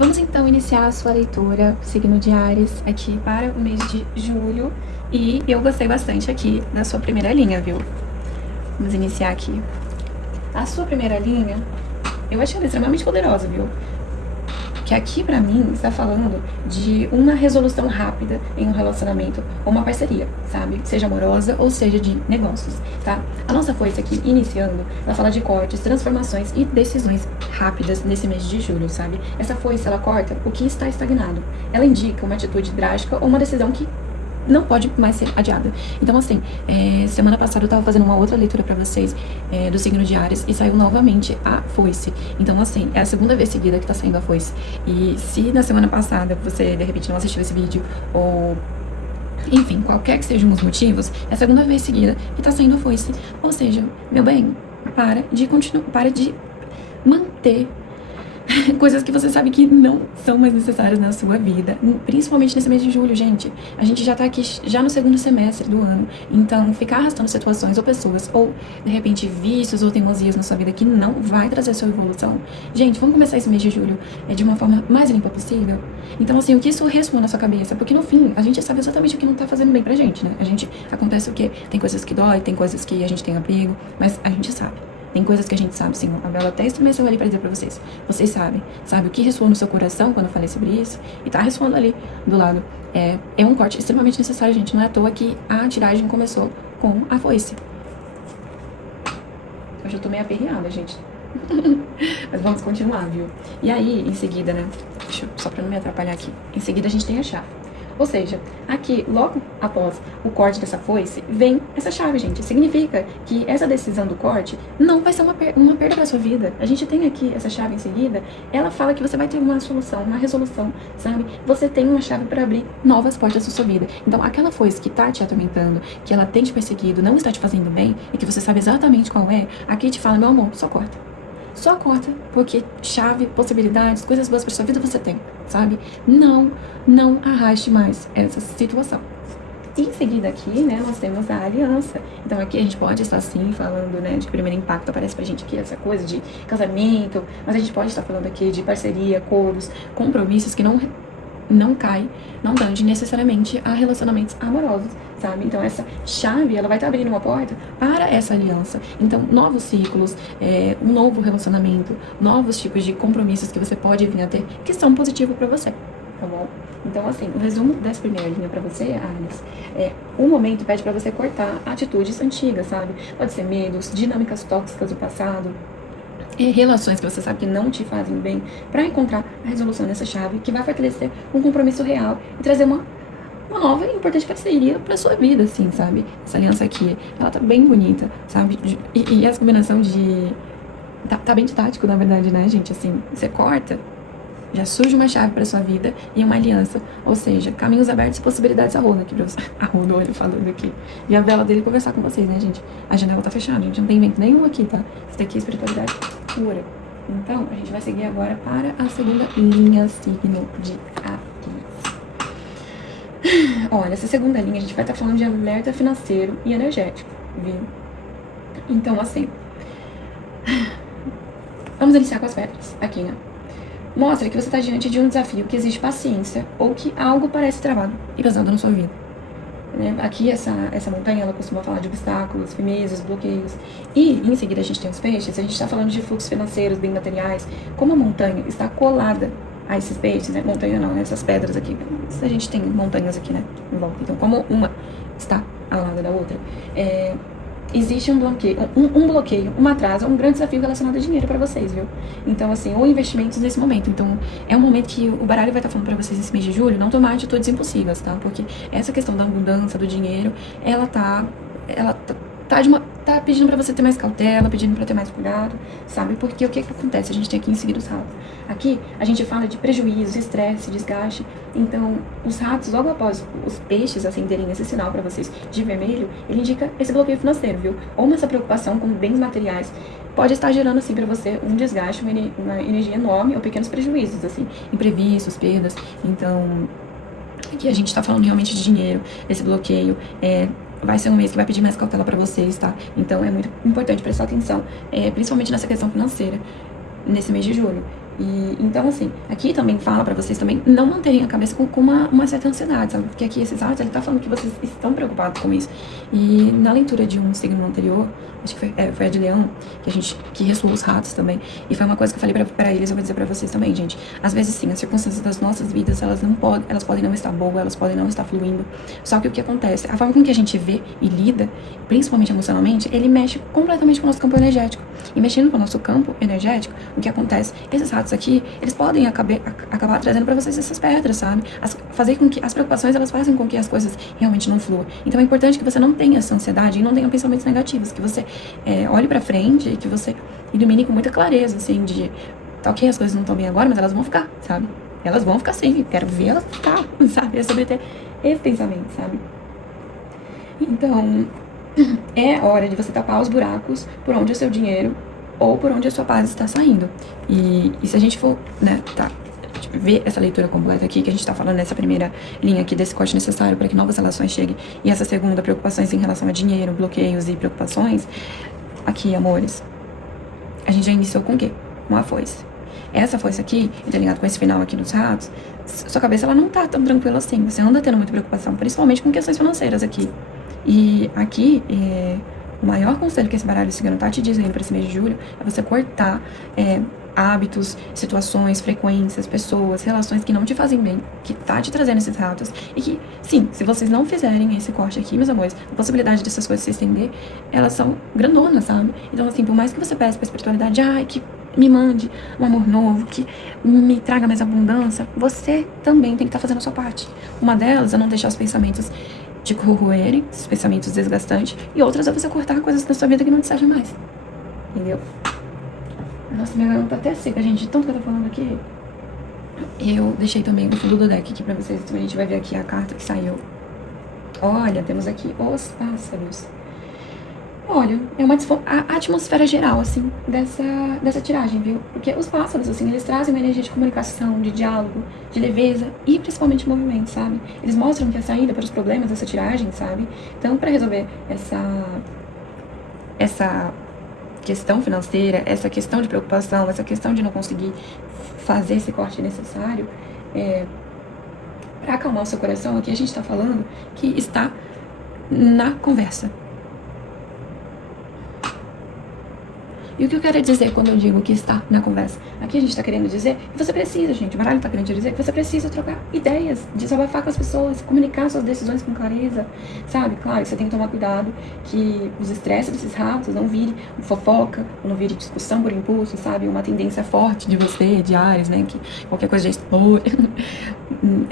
Vamos então iniciar a sua leitura, signo de Áries, aqui para o mês de julho. E eu gostei bastante aqui da sua primeira linha, viu? Vamos iniciar aqui. A sua primeira linha, eu achei ela extremamente poderosa, viu? Que aqui pra mim está falando de uma resolução rápida em um relacionamento ou uma parceria, sabe? Seja amorosa ou seja de negócios, tá? A nossa foice aqui, iniciando, ela fala de cortes, transformações e decisões rápidas nesse mês de julho, sabe? Essa foice, ela corta o que está estagnado. Ela indica uma atitude drástica ou uma decisão que não pode mais ser adiada. Então, assim, semana passada eu tava fazendo uma outra leitura pra vocês do signo de Áries e saiu novamente a foice. Então, assim, é a segunda vez seguida que tá saindo a foice. E se na semana passada você, de repente, não assistiu esse vídeo ou... enfim, qualquer que sejam os motivos, é a segunda vez seguida que tá saindo a foice. Ou seja, meu bem, para de manter coisas que você sabe que não são mais necessárias na sua vida, principalmente nesse mês de julho, gente. A gente já tá aqui já no segundo semestre do ano, então ficar arrastando situações ou pessoas, ou de repente vícios ou teimosias na sua vida que não vai trazer sua evolução. Gente, vamos começar esse mês de julho de uma forma mais limpa possível. Então, assim, o que isso ressoa na sua cabeça? Porque no fim, a gente sabe exatamente o que não tá fazendo bem pra gente, né? Acontece o quê? Tem coisas que dói, tem coisas que a gente tem apego, mas a gente sabe. Tem coisas que a gente sabe, sim. A Bela até estremeceu ali pra dizer pra vocês. Vocês sabem. Sabe o que ressoou no seu coração quando eu falei sobre isso? E tá ressoando ali do lado. É um corte extremamente necessário, gente. Não é à toa que a tiragem começou com a foice. Hoje eu tô meio aperreada, gente. Mas vamos continuar, viu? E aí, em seguida, né? Só pra não me atrapalhar aqui. Em seguida a gente tem a chave. Ou seja, aqui, logo após o corte dessa foice, vem essa chave, gente. Significa que essa decisão do corte não vai ser uma perda da sua vida. A gente tem aqui essa chave em seguida, ela fala que você vai ter uma solução, uma resolução, sabe? Você tem uma chave para abrir novas portas da sua vida. Então, aquela foice que tá te atormentando, que ela tem te perseguido, não está te fazendo bem, e que você sabe exatamente qual é, aqui te fala, meu amor, só corta. Só corta, porque chave, possibilidades, coisas boas pra sua vida você tem, sabe? Não arraste mais essa situação. E em seguida aqui, né, nós temos a aliança. Então aqui a gente pode estar sim falando, né, de primeiro impacto, aparece pra gente aqui essa coisa de casamento, mas a gente pode estar falando aqui de parceria, acordos, compromissos que não cai, não tende necessariamente a relacionamentos amorosos, sabe? Então essa chave, ela vai estar abrindo uma porta para essa aliança. Então, novos ciclos, um novo relacionamento, novos tipos de compromissos que você pode vir a ter, que são positivos para você, tá bom? Então, assim, o resumo dessa primeira linha para você, Alice, o momento pede para você cortar atitudes antigas, sabe? Pode ser medos, dinâmicas tóxicas do passado, relações que você sabe que não te fazem bem, para encontrar a resolução dessa chave que vai fortalecer um compromisso real e trazer uma nova e importante parceria pra sua vida, assim, sabe? Essa aliança aqui, ela tá bem bonita, sabe? E essa combinação de... Tá bem didático, na verdade, né, gente? Assim, você corta, já surge uma chave pra sua vida e uma aliança. Ou seja, caminhos abertos e possibilidades a roda aqui pra você. A roda, olha, falando aqui. E a vela dele conversar com vocês, né, gente? A janela tá fechada, gente. Não tem vento nenhum aqui, tá? Isso daqui é espiritualidade pura. Então, a gente vai seguir agora para a segunda linha, signo de Áries. Olha, essa segunda linha a gente vai estar falando de alerta financeiro e energético, viu? Então, assim, vamos iniciar com as pedras aqui, né? Mostra que você está diante de um desafio que exige paciência ou que algo parece travado e pesado na sua vida. Né? Aqui, essa montanha, ela costuma falar de obstáculos, firmezas, bloqueios. E, em seguida, a gente tem os peixes, a gente está falando de fluxos financeiros, bem materiais. Como a montanha está colada a esses peixes, né? Montanha não, né? Essas pedras aqui. A gente tem montanhas aqui, né? Em volta. Então, como uma está ao lado da outra, existe um bloqueio, um atraso, um grande desafio relacionado a dinheiro para vocês, viu? Então, assim, ou investimentos nesse momento. Então, é um momento que o baralho vai estar falando para vocês esse mês de julho, não tomar atitudes impulsivas, tá? Porque essa questão da abundância, do dinheiro, ela tá pedindo pra você ter mais cautela, pedindo pra ter mais cuidado, sabe? Porque o que acontece? A gente tem aqui em seguida os ratos. Aqui, a gente fala de prejuízos, estresse, desgaste. Então, os ratos, logo após os peixes acenderem esse sinal pra vocês de vermelho, ele indica esse bloqueio financeiro, viu? Ou essa preocupação com bens materiais pode estar gerando, assim, pra você um desgaste, uma energia enorme ou pequenos prejuízos, assim, imprevistos, perdas. Então, aqui a gente tá falando realmente de dinheiro, esse bloqueio, vai ser um mês que vai pedir mais cautela para vocês, tá? Então é muito importante prestar atenção, principalmente nessa questão financeira, nesse mês de julho. E, então, assim, aqui também fala pra vocês também não manterem a cabeça com uma certa ansiedade, sabe? Porque aqui esses artes, ele tá falando que vocês estão preocupados com isso. E na leitura de um signo anterior, acho que foi a de Leão, que ressoou os ratos também. E foi uma coisa que eu falei pra eles, eu vou dizer pra vocês também, gente. Às vezes, sim, as circunstâncias das nossas vidas, elas podem não estar boas, elas podem não estar fluindo. Só que o que acontece? A forma com que a gente vê e lida, principalmente emocionalmente, ele mexe completamente com o nosso campo energético. E mexendo com o nosso campo energético, o que acontece? Esses ratos aqui, eles podem acabar trazendo pra vocês essas pedras, sabe? Fazer com que as preocupações, elas façam com que as coisas realmente não fluam. Então é importante que você não tenha essa ansiedade e não tenha pensamentos negativos, que você olhe pra frente e que você ilumine com muita clareza, assim, de tá ok, as coisas não estão bem agora, mas elas vão ficar, sabe? Elas vão ficar sim, quero ver elas ficar, sabe? É sobre ter esse pensamento, sabe? Então, é hora de você tapar os buracos por onde o seu dinheiro ou por onde a sua paz está saindo. E se a gente for, né, ver essa leitura completa aqui, que a gente está falando nessa primeira linha aqui desse corte necessário para que novas relações cheguem, e essa segunda, preocupações em relação a dinheiro, bloqueios e preocupações, aqui, amores, a gente já iniciou com o quê? Com a foice. Essa foice aqui, interligada com esse final aqui dos ratos, sua cabeça ela não tá tão tranquila assim, você anda tendo muita preocupação, principalmente com questões financeiras aqui. E aqui, o maior conselho que esse baralho cigano tá te dizendo para esse mês de julho é você cortar hábitos, situações, frequências, pessoas, relações que não te fazem bem, que tá te trazendo esses ratos. E que, sim, se vocês não fizerem esse corte aqui, meus amores, a possibilidade dessas coisas se estender, elas são grandonas, sabe? Então, assim, por mais que você peça pra espiritualidade, que me mande um amor novo, que me traga mais abundância, você também tem que estar fazendo a sua parte. Uma delas é não deixar os pensamentos de corroerem, esses pensamentos desgastantes, e outras é você cortar coisas da sua vida que não te servem mais. Entendeu? Nossa, minha garganta tá até seca, gente, de tanto que eu tô falando aqui. Eu deixei também o fundo do deck aqui pra vocês, então a gente vai ver aqui a carta que saiu. Olha, temos aqui os pássaros. Olha, é a atmosfera geral, assim, dessa tiragem, viu? Porque os pássaros, assim, eles trazem uma energia de comunicação, de diálogo, de leveza e principalmente movimento, sabe? Eles mostram que a saída para os problemas dessa tiragem, sabe? Então, para resolver essa questão financeira, essa questão de preocupação, essa questão de não conseguir fazer esse corte necessário, para acalmar o seu coração, aqui a gente tá falando que está na conversa. E o que eu quero dizer quando eu digo que está na conversa? Aqui a gente está querendo dizer que você precisa, gente, o baralho está querendo dizer que você precisa trocar ideias, desabafar com as pessoas, comunicar suas decisões com clareza, sabe? Claro, você tem que tomar cuidado que os estresses desses ratos não vire fofoca, não vire discussão por impulso, sabe? Uma tendência forte de você, de Áries, né? Que qualquer coisa já explode.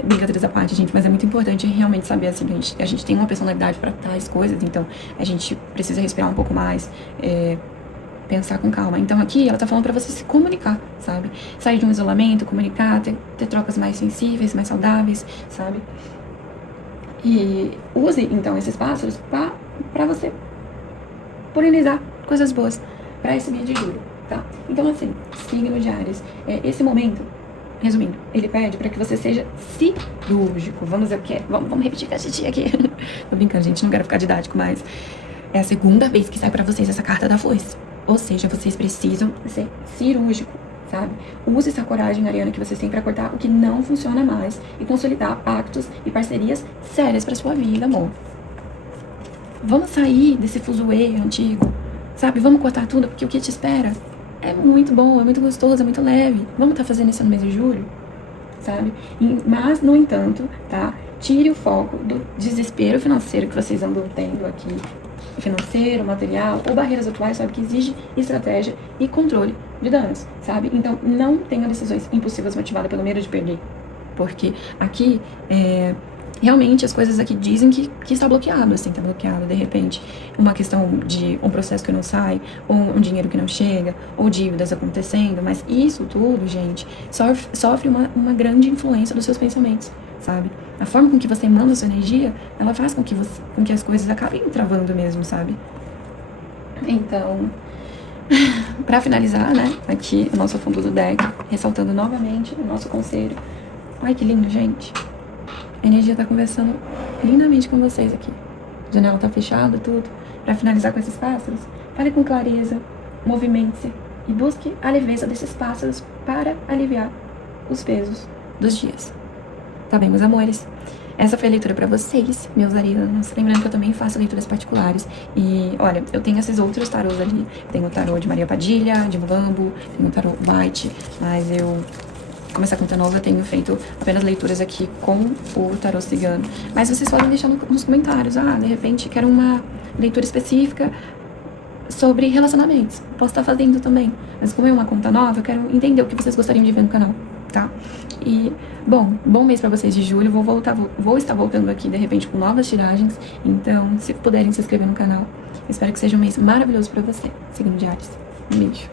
Brincadeiras à parte, gente, mas é muito importante realmente saber, assim, que a gente tem uma personalidade para tais coisas, então a gente precisa respirar um pouco mais, pensar com calma. Então aqui ela tá falando pra você se comunicar, sabe? Sair de um isolamento, comunicar, ter trocas mais sensíveis, mais saudáveis, sabe? E use então esses pássaros pra você polinizar coisas boas pra esse mês de julho, tá? Então assim, signo de Áries, esse momento, resumindo, ele pede pra que você seja cirúrgico. Vamos ver o que é. Vamos repetir com a Titi aqui. Tô brincando, gente, não quero ficar didático, mas é a segunda vez que sai pra vocês essa carta da foice. Ou seja, vocês precisam ser cirúrgico, sabe? Use essa coragem ariana que vocês têm pra cortar o que não funciona mais e consolidar pactos e parcerias sérias pra sua vida, amor. Vamos sair desse fuzuê antigo, sabe? Vamos cortar tudo, porque o que te espera é muito bom, é muito gostoso, é muito leve. Vamos estar fazendo isso no mês de julho, sabe? Mas, no entanto, tá? Tire o foco do desespero financeiro que vocês andam tendo aqui, financeiro, material ou barreiras atuais, sabe, que exige estratégia e controle de danos, sabe? Então, não tenha decisões impulsivas motivadas pelo medo de perder, porque aqui, realmente as coisas aqui dizem que está bloqueado, assim, tá bloqueado, de repente, uma questão de um processo que não sai, ou um dinheiro que não chega, ou dívidas acontecendo, mas isso tudo, gente, sofre uma grande influência dos seus pensamentos, sabe? A forma com que você manda a sua energia, ela faz com que as coisas acabem travando mesmo, sabe? Então, pra finalizar, né, aqui o nosso fundo do deck, ressaltando novamente o nosso conselho. Ai, que lindo, gente. A energia tá conversando lindamente com vocês aqui. A janela tá fechada, tudo. Pra finalizar com esses pássaros, fale com clareza, movimente-se e busque a leveza desses pássaros para aliviar os pesos dos dias. Tá bem, meus amores? Essa foi a leitura pra vocês, meus arianos. Lembrando que eu também faço leituras particulares. E, olha, eu tenho esses outros tarôs ali. Tem o tarô de Maria Padilha, de Mulambo, tem o tarô White. Mas eu, como essa conta nova, eu tenho feito apenas leituras aqui com o tarô cigano. Mas vocês podem deixar nos comentários. Ah, de repente, quero uma leitura específica sobre relacionamentos. Posso estar fazendo também. Mas como é uma conta nova, eu quero entender o que vocês gostariam de ver no canal, tá? E, bom mês pra vocês de julho. Vou estar voltando aqui, de repente, com novas tiragens. Então, se puderem se inscrever no canal. Espero que seja um mês maravilhoso pra você. Signo de Áries. Um beijo.